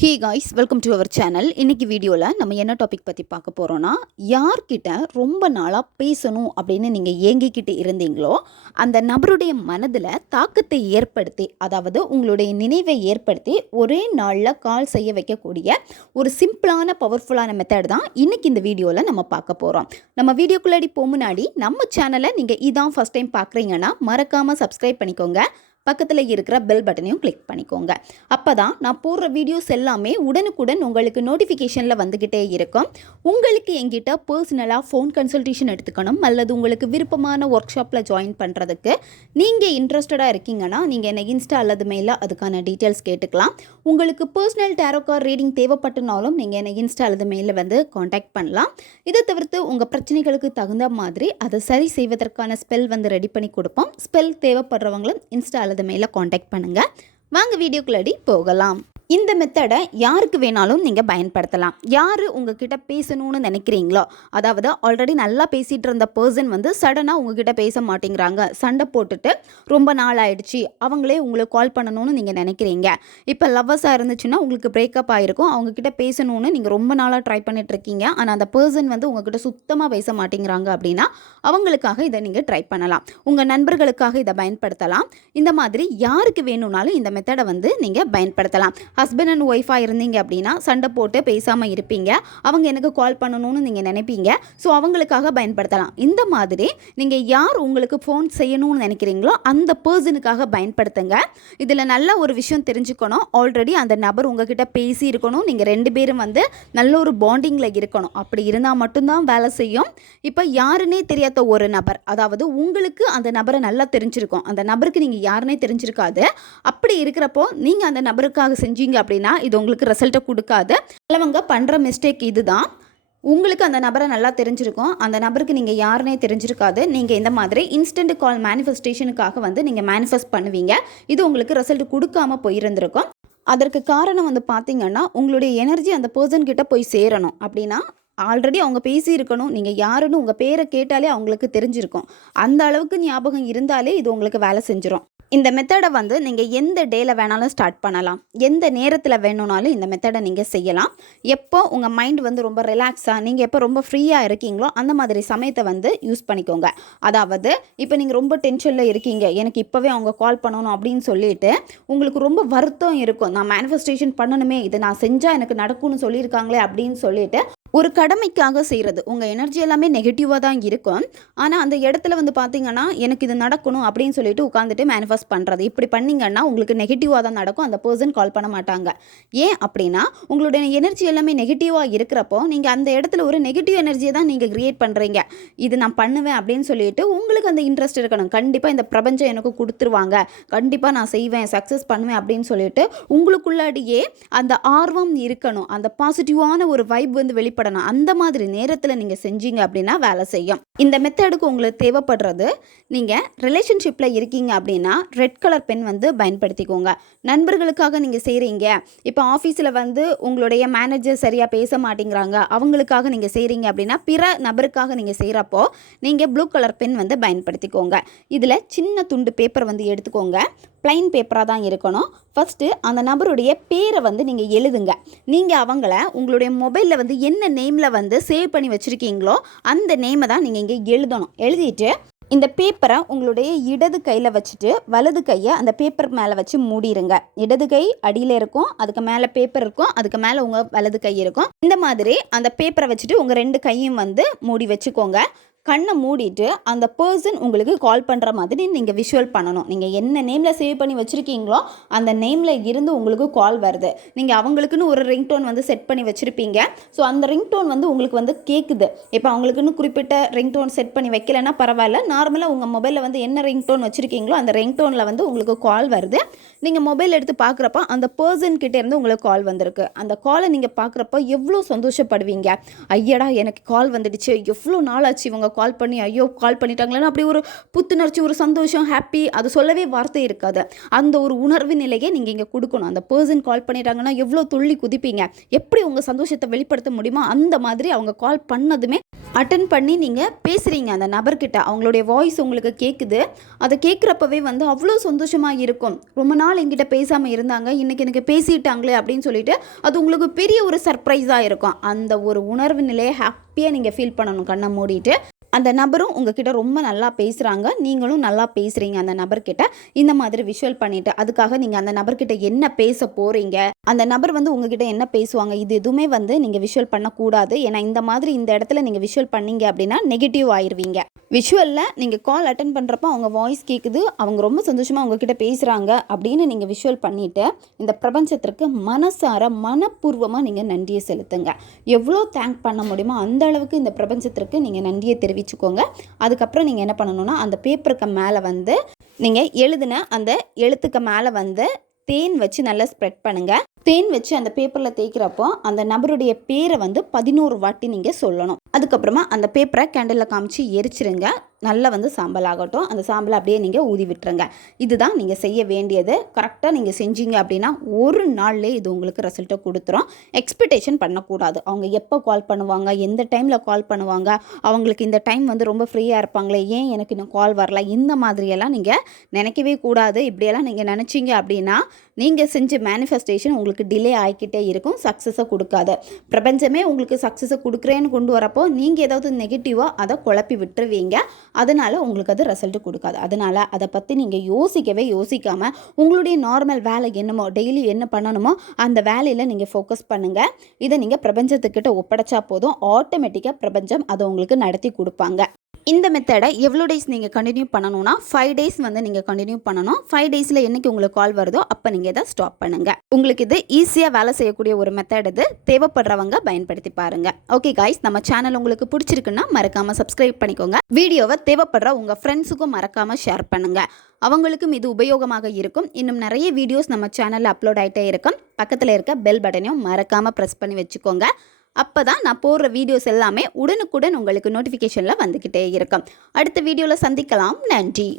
Hey guys, welcome to our channel. இன்றைக்கி வீடியோவில் நம்ம என்ன டாபிக் பற்றி பார்க்க போகிறோன்னா, யார்கிட்ட ரொம்ப நாளாக பேசணும் அப்படின்னு நீங்கள் ஏங்கிக்கிட்டு இருந்தீங்களோ அந்த நபருடைய மனதில் தாக்கத்தை ஏற்படுத்தி, அதாவது உங்களுடைய நினைவை ஏற்படுத்தி ஒரே நாளில் கால் செய்ய வைக்கக்கூடிய ஒரு சிம்பிளான பவர்ஃபுல்லான மெத்தட் தான் இன்றைக்கி இந்த வீடியோவில் நம்ம பார்க்க போகிறோம். நம்ம வீடியோக்குள்ளாடி முன்னாடி நம்ம சேனலை நீங்கள் இதான் ஃபஸ்ட் டைம் பார்க்குறீங்கன்னா மறக்காமல் சப்ஸ்கிரைப் பண்ணிக்கோங்க. பக்கத்தில் இருக்கிற பெல் பட்டனையும் கிளிக் பண்ணிக்கோங்க. அப்போ தான் நான் போடுற வீடியோஸ் எல்லாமே உடனுக்குடன் உங்களுக்கு நோட்டிஃபிகேஷனில் வந்துக்கிட்டே இருக்கும். உங்களுக்கு எங்கிட்ட பர்சனலாக ஃபோன் கன்சல்டேஷன் எடுத்துக்கணும் அல்லது உங்களுக்கு விருப்பமான ஒர்க் ஷாப்பில் ஜாயின் பண்ணுறதுக்கு நீங்கள் இன்ட்ரெஸ்டடாக இருக்கீங்கன்னா நீங்கள் என்னை இன்ஸ்டா அல்லது மெயிலில் அதுக்கான டீட்டெயில்ஸ் கேட்டுக்கலாம். உங்களுக்கு பர்சனல் டேரோ கார்டு ரீடிங் தேவைப்பட்டனாலும் நீங்கள் என்னை இன்ஸ்டா அல்லது மெயிலில் வந்து காண்டாக்ட் பண்ணலாம். இதை தவிர்த்து உங்கள் பிரச்சனைகளுக்கு தகுந்த மாதிரி அதை சரி செய்வதற்கான ஸ்பெல் வந்து ரெடி பண்ணி கொடுப்போம். ஸ்பெல் தேவைப்படுறவங்களும் இன்ஸ்டா அல்லது மேலே காண்டாக்ட் பண்ணுங்கள். வாங்க வீடியோக்குள்ளாடி போகலாம். இந்த மெத்தடை யாருக்கு வேணாலும் நீங்கள் பயன்படுத்தலாம். யார் உங்ககிட்ட பேசணும்னு நினைக்கிறீங்களோ, அதாவது ஆல்ரெடி நல்லா பேசிகிட்டு இருந்த பர்சன் வந்து சடனாக உங்ககிட்ட பேச மாட்டேங்கிறாங்க, சண்டை போட்டுட்டு ரொம்ப நாள் ஆயிடுச்சு, அவங்களே உங்களுக்கு கால் பண்ணணும்னு நீங்கள் நினைக்கிறீங்க. இப்போ லவ்வர்ஸாக இருந்துச்சுன்னா உங்களுக்கு பிரேக்கப் ஆகிருக்கும், அவங்கக்கிட்ட பேசணும்னு நீங்கள் ரொம்ப நாளாக ட்ரை பண்ணிட்டுருக்கீங்க, ஆனால் அந்த பர்சன் வந்து உங்ககிட்ட சுத்தமாக பேச மாட்டேங்கிறாங்க அப்படின்னா அவங்களுக்காக இதை நீங்கள் ட்ரை பண்ணலாம். உங்கள் நண்பர்களுக்காக இதை பயன்படுத்தலாம். இந்த மாதிரி யாருக்கு வேணும்னாலும் இந்த மெத்தடை வந்து நீங்கள் பயன்படுத்தலாம். ஹஸ்பண்ட் அண்ட் ஒய்ஃபாக இருந்தீங்க அப்படின்னா சண்டை போட்டு பேசாமல் இருப்பீங்க, அவங்க எனக்கு கால் பண்ணணும்னு நீங்கள் நினைப்பீங்க. ஸோ அவங்களுக்காக பயன்படுத்தலாம். இந்த மாதிரி நீங்கள் யார் உங்களுக்கு ஃபோன் செய்யணும்னு நினைக்கிறீங்களோ அந்த பர்சனுக்காக பயன்படுத்துங்க. இதில் நல்ல ஒரு விஷயம் தெரிஞ்சுக்கணும், ஆல்ரெடி அந்த நபர் உங்ககிட்ட பேசி இருக்கணும், நீங்கள் ரெண்டு பேரும் வந்து நல்ல ஒரு பாண்டிங்கில் இருக்கணும். அப்படி இருந்தால் மட்டும்தான் வேலை செய்யும். இப்போ யாருன்னே தெரியாத ஒரு நபர், அதாவது உங்களுக்கு அந்த நபரை நல்லா தெரிஞ்சிருக்கும், அந்த நபருக்கு நீங்கள் யாருன்னே தெரிஞ்சிருக்காது. அப்படி இருக்கிறப்போ நீங்கள் அந்த நபருக்காக செஞ்சீங்க அப்படின்னா இது உங்களுக்கு ரிசல்ட்டை கொடுக்காது. சிலவங்க பண்ணுற மிஸ்டேக் இதுதான். உங்களுக்கு அந்த நபரை நல்லா தெரிஞ்சிருக்கும், அந்த நபருக்கு நீங்கள் யாருன்னே தெரிஞ்சிருக்காது. நீங்கள் இந்த மாதிரி இன்ஸ்டன்ட் கால் மேனிஃபெஸ்டேஷனுக்காக வந்து நீங்கள் மேனிஃபெஸ்ட் பண்ணுவீங்க. இது உங்களுக்கு ரிசல்ட் கொடுக்காமல் போயிருந்திருக்கும். அதற்கு காரணம் வந்து பார்த்தீங்கன்னா உங்களுடைய எனர்ஜி அந்த பர்சன் கிட்ட போய் சேரணும். அப்படின்னா ஆல்ரெடி அவங்க பேசியிருக்கணும், நீங்கள் யாருன்னு உங்கள் பேரை கேட்டாலே அவங்களுக்கு தெரிஞ்சிருக்கும். அந்த அளவுக்கு ஞாபகம் இருந்தாலே இது உங்களுக்கு வேலை செஞ்சிடும். இந்த மெத்தடை வந்து நீங்கள் எந்த டேயில் வேணாலும் ஸ்டார்ட் பண்ணலாம், எந்த நேரத்தில் வேணும்னாலும் இந்த மெத்தடை நீங்கள் செய்யலாம். எப்போ உங்கள் மைண்ட் வந்து ரொம்ப ரிலாக்ஸாக, நீங்கள் எப்போ ரொம்ப ஃப்ரீயாக இருக்கீங்களோ அந்த மாதிரி சமயத்தை வந்து யூஸ் பண்ணிக்கோங்க. அதாவது இப்போ நீங்கள் ரொம்ப டென்ஷனில் இருக்கீங்க, எனக்கு இப்போவே அவங்க கால் பண்ணணும் அப்படின்னு சொல்லிட்டு உங்களுக்கு ரொம்ப வருத்தம் இருக்கும், நான் மேனிஃபெஸ்டேஷன் பண்ணணுமே, இது நான் செஞ்சால் எனக்கு நடக்கும்னு சொல்லியிருக்காங்களே அப்படின்னு சொல்லிட்டு ஒரு கடமைக்காக செய்கிறது. உங்கள் எனர்ஜி எல்லாமே நெகட்டிவாக தான் இருக்கும். ஆனால் அந்த இடத்துல வந்து பார்த்தீங்கன்னா எனக்கு இது நடக்கணும் அப்படின்னு சொல்லிட்டு உட்காந்துட்டு மேனிஃபெஸ்ட் பண்ணுறது, இப்படி பண்ணிங்கன்னா உங்களுக்கு நெகட்டிவாக தான் நடக்கும். அந்த பர்சன் கால் பண்ண மாட்டாங்க. ஏன் அப்படின்னா உங்களுடைய எனர்ஜி எல்லாமே நெகட்டிவாக இருக்கிறப்போ நீங்கள் அந்த இடத்துல ஒரு நெகட்டிவ் எனர்ஜியை தான் நீங்கள் க்ரியேட் பண்ணுறீங்க. இது நான் பண்ணுவேன் அப்படின்னு சொல்லிட்டு உங்களுக்கு அந்த இன்ட்ரெஸ்ட் இருக்கணும். கண்டிப்பாக இந்த பிரபஞ்சம் எனக்கு கொடுத்துருவாங்க, கண்டிப்பாக நான் செய்வேன், சக்ஸஸ் பண்ணுவேன் அப்படின்னு சொல்லிட்டு உங்களுக்குள்ளாடியே அந்த ஆர்வம் இருக்கணும். அந்த பாசிட்டிவான ஒரு வைப் வந்து வெளிப்படணும். அந்த மாதிரி நேரத்தில் நீங்கள் செஞ்சீங்க அப்படின்னா வேலை செய்யும். இந்த மெத்தடுக்கு உங்களுக்கு தேவைப்படுறது, நீங்கள் ரிலேஷன்ஷிப்பில் இருக்கீங்க அப்படின்னா ரெட் கலர் பென் வந்து பயன்படுத்திக்கோங்க. நண்பர்களுக்காக நீங்கள் செய்கிறீங்க, இப்போ ஆஃபீஸில் வந்து உங்களுடைய மேனேஜர் சரியாக பேச மாட்டேங்கிறாங்க, அவங்களுக்காக நீங்கள் செய்கிறீங்க அப்படின்னா பிற நபருக்காக நீங்கள் செய்கிறப்போ நீங்கள் ப்ளூ கலர் பென் வந்து பயன்படுத்திக்கோங்க. இதில் சின்ன துண்டு பேப்பர் வந்து எடுத்துக்கோங்க, ப்ளைன் பேப்பராக தான் இருக்கணும். ஃபஸ்ட்டு அந்த நபருடைய பேரை வந்து நீங்கள் எழுதுங்க. நீங்கள் அவங்கள உங்களுடைய மொபைலில் வந்து என்ன நேமில் வந்து சேவ் பண்ணி வச்சுருக்கீங்களோ அந்த நேமை தான் நீங்கள் இங்கே எழுதணும். எழுதிட்டு இந்த பேப்பரை உங்களுடைய இடது கையில் வச்சுட்டு வலது கையை அந்த பேப்பர் மேலே வச்சு மூடிடுங்க. இடது கை அடியில் இருக்கும், அதுக்கு மேலே பேப்பர் இருக்கும், அதுக்கு மேலே உங்கள் வலது கை இருக்கும். இந்த மாதிரி அந்த பேப்பரை வச்சுட்டு உங்கள் ரெண்டு கையும் வந்து மூடி வச்சுக்கோங்க. கண்ணை மூடிட்டு அந்த பர்சன் உங்களுக்கு கால் பண்ணுற மாதிரி நீங்கள் விஷுவல் பண்ணணும். நீங்கள் என்ன நேமில் சேவ் பண்ணி வச்சுருக்கீங்களோ அந்த நேமில் இருந்து உங்களுக்கு கால் வருது. நீங்கள் அவங்களுக்குன்னு ஒரு ரிங்டோன் வந்து செட் பண்ணி வச்சுருப்பீங்க. ஸோ அந்த ரிங்டோன் வந்து உங்களுக்கு வந்து கேட்குது. இப்போ அவங்களுக்குன்னு குறிப்பிட்ட ரிங்டோன் செட் பண்ணி வைக்கலைன்னா பரவாயில்ல, நார்மலாக உங்கள் மொபைலில் வந்து என்ன ரிங்டோன் வச்சுருக்கீங்களோ அந்த ரிங்டோனில் வந்து உங்களுக்கு கால் வருது. நீங்கள் மொபைல் எடுத்து பார்க்குறப்ப அந்த பர்சன் கிட்டேருந்து உங்களுக்கு கால் வந்திருக்கு. அந்த காலை நீங்கள் பார்க்குறப்ப எவ்வளோ சந்தோஷப்படுவீங்க. ஐயடா எனக்கு கால் வந்துடுச்சு, எவ்வளோ நாள் ஆச்சு இவங்க கால் பண்ணி ஐயோ கால் பண்ணிட்டாங்களேன்னு அப்படி ஒரு புத்துணர்ச்சி, ஒரு சந்தோஷம், ஹாப்பி, அது சொல்லவே வார்த்தை இருக்காது. அந்த ஒரு உணர்வு நிலையை நீங்கள் இங்கே கொடுக்கணும். அந்த பர்சன் கால் பண்ணிட்டாங்கன்னா எவ்வளோ துள்ளி குதிப்பீங்க, எப்படி உங்கள் சந்தோஷத்தை வெளிப்படுத்த முடியுமோ அந்த மாதிரி அவங்க கால் பண்ணதுமே அட்டன் பண்ணி நீங்கள் பேசுகிறீங்க அந்த நபர்கிட்ட. அவங்களுடைய வாய்ஸ் உங்களுக்கு கேட்குது. அதை கேட்குறப்பவே வந்து அவ்வளோ சந்தோஷமாக இருக்கும். ரொம்ப நாள் என்கிட்ட பேசாமல் இருந்தாங்க, இன்றைக்கி எனக்கு பேசிட்டாங்களே அப்படின்னு சொல்லிட்டு அது உங்களுக்கு பெரிய ஒரு சர்ப்ரைஸாக இருக்கும். அந்த ஒரு உணர்வு நிலையை ஹாப்பியாக நீங்கள் ஃபீல் பண்ணணும் கண்ணை மூடிட்டு. அந்த நபரும் உங்ககிட்ட ரொம்ப நல்லா பேசுகிறாங்க, நீங்களும் நல்லா பேசுகிறீங்க அந்த நபர்கிட்ட. இந்த மாதிரி விஷுவல் பண்ணிவிட்டு அதுக்காக நீங்கள் அந்த நபர்கிட்ட என்ன பேச போகிறீங்க, அந்த நபர் வந்து உங்ககிட்ட என்ன பேசுவாங்க, இது எதுவுமே வந்து நீங்கள் விஷுவல் பண்ணக்கூடாது. ஏன்னா இந்த மாதிரி இந்த இடத்துல நீங்கள் விஷுவல் பண்ணீங்க அப்படின்னா நெகட்டிவ் ஆயிடுவீங்க. விஷுவலில் நீங்கள் கால் அட்டன் பண்ணுறப்போ அவங்க வாய்ஸ் கேட்குது, அவங்க ரொம்ப சந்தோஷமாக உங்ககிட்ட பேசுகிறாங்க அப்படின்னு நீங்கள் விஷுவல் பண்ணிவிட்டு இந்த பிரபஞ்சத்திற்கு மனசார மனப்பூர்வமாக நீங்கள் நன்றியை செலுத்துங்க. எவ்வளோ தேங்க் பண்ண முடியுமோ அந்த அளவுக்கு இந்த பிரபஞ்சத்திற்கு நீங்கள் நன்றியை தெரிவிச்சுக்கோங்க. அதுக்கப்புறம் நீங்கள் என்ன பண்ணணும்னா அந்த பேப்பருக்கு மேலே வந்து நீங்கள் எழுதின அந்த எழுத்துக்கு மேலே வந்து தேன் வச்சு நல்லா ஸ்ப்ரெட் பண்ணுங்கள். தேன் வச்சு அந்த பேப்பரில் தேய்க்கிறப்போ அந்த நபருடைய பேரை வந்து 11 வாட்டி நீங்கள் சொல்லணும். அதுக்கப்புறமா அந்த பேப்பரை கேண்டிலில் காமிச்சு எரிச்சிருங்க. நல்லா வந்து சாம்பல் ஆகட்டும். அந்த சாம்பலை அப்படியே நீங்கள் ஊதி விட்டுருங்க. இதுதான் நீங்கள் செய்ய வேண்டியது. கரெக்டாக நீங்கள் செஞ்சீங்க அப்படின்னா ஒரு நாள்லேயே இது உங்களுக்கு ரிசல்ட்டை கொடுத்துரும். எக்ஸ்பெக்டேஷன் பண்ணக்கூடாது. அவங்க எப்போ கால் பண்ணுவாங்க, எந்த டைமில் கால் பண்ணுவாங்க, அவங்களுக்கு இந்த டைம் வந்து ரொம்ப ஃப்ரீயாக இருப்பாங்களே, ஏன் எனக்கு இன்னும் கால் வரல, இந்த மாதிரியெல்லாம் நீங்கள் நினைக்கவே கூடாது. இப்படியெல்லாம் நீங்கள் நினச்சிங்க அப்படின்னா நீங்கள் செஞ்ச மேனிஃபெஸ்டேஷன் உங்களுக்கு டிலே ஆகிக்கிட்டே இருக்கும், சக்ஸஸை கொடுக்காது. பிரபஞ்சமே உங்களுக்கு சக்ஸஸை கொடுக்குறேன்னு கொண்டு வரப்போ நீங்கள் ஏதாவது நெகட்டிவாக அதை குழப்பி விட்டுருவீங்க. அதனால் உங்களுக்கு அது ரிசல்ட்டு கொடுக்காது. அதனால் அதை பற்றி நீங்கள் யோசிக்காமல் உங்களுடைய நார்மல் வேலை என்னமோ, டெய்லி என்ன பண்ணணுமோ அந்த வேலையில் நீங்கள் ஃபோக்கஸ் பண்ணுங்கள். இதை நீங்கள் பிரபஞ்சத்துக்கிட்ட ஒப்படைச்சா போதும், ஆட்டோமேட்டிக்காக பிரபஞ்சம் அதை உங்களுக்கு நடத்தி கொடுப்பாங்க. இந்த மெத்தடை எவ்வளோ டேஸ் நீங்கள் கண்டினியூ பண்ணணும்னா 5 டேஸ் வந்து நீங்கள் கண்டினியூ பண்ணணும். 5 டேஸில் என்றைக்கு உங்களுக்கு கால் வருதோ அப்போ நீங்கள் இதை ஸ்டாப் பண்ணுங்கள். உங்களுக்கு இது ஈஸியாக வேலை செய்யக்கூடிய ஒரு மெத்தட். இது தேவைப்படுறவங்க பயன்படுத்தி பாருங்கள். ஓகே காய்ஸ், நம்ம சேனல் உங்களுக்கு பிடிச்சிருக்குன்னா மறக்காமல் சப்ஸ்கிரைப் பண்ணிக்கோங்க. வீடியோவை தேவைப்படுற உங்கள் ஃப்ரெண்ட்ஸுக்கும் மறக்காமல் ஷேர் பண்ணுங்கள். அவங்களுக்கும் இது உபயோகமாக இருக்கும். இன்னும் நிறைய வீடியோஸ் நம்ம சேனலில் அப்லோட் ஆகிட்டே இருக்கும். பக்கத்தில் இருக்க பெல் பட்டனையும் மறக்காமல் ப்ரெஸ் பண்ணி வச்சுக்கோங்க. அப்போ தான் நான் போடுற வீடியோஸ் எல்லாமே உடனுக்குடன் உங்களுக்கு நோட்டிஃபிகேஷனில் வந்துக்கிட்டே இருக்கும். அடுத்த வீடியோவில் சந்திக்கலாம். நன்றி.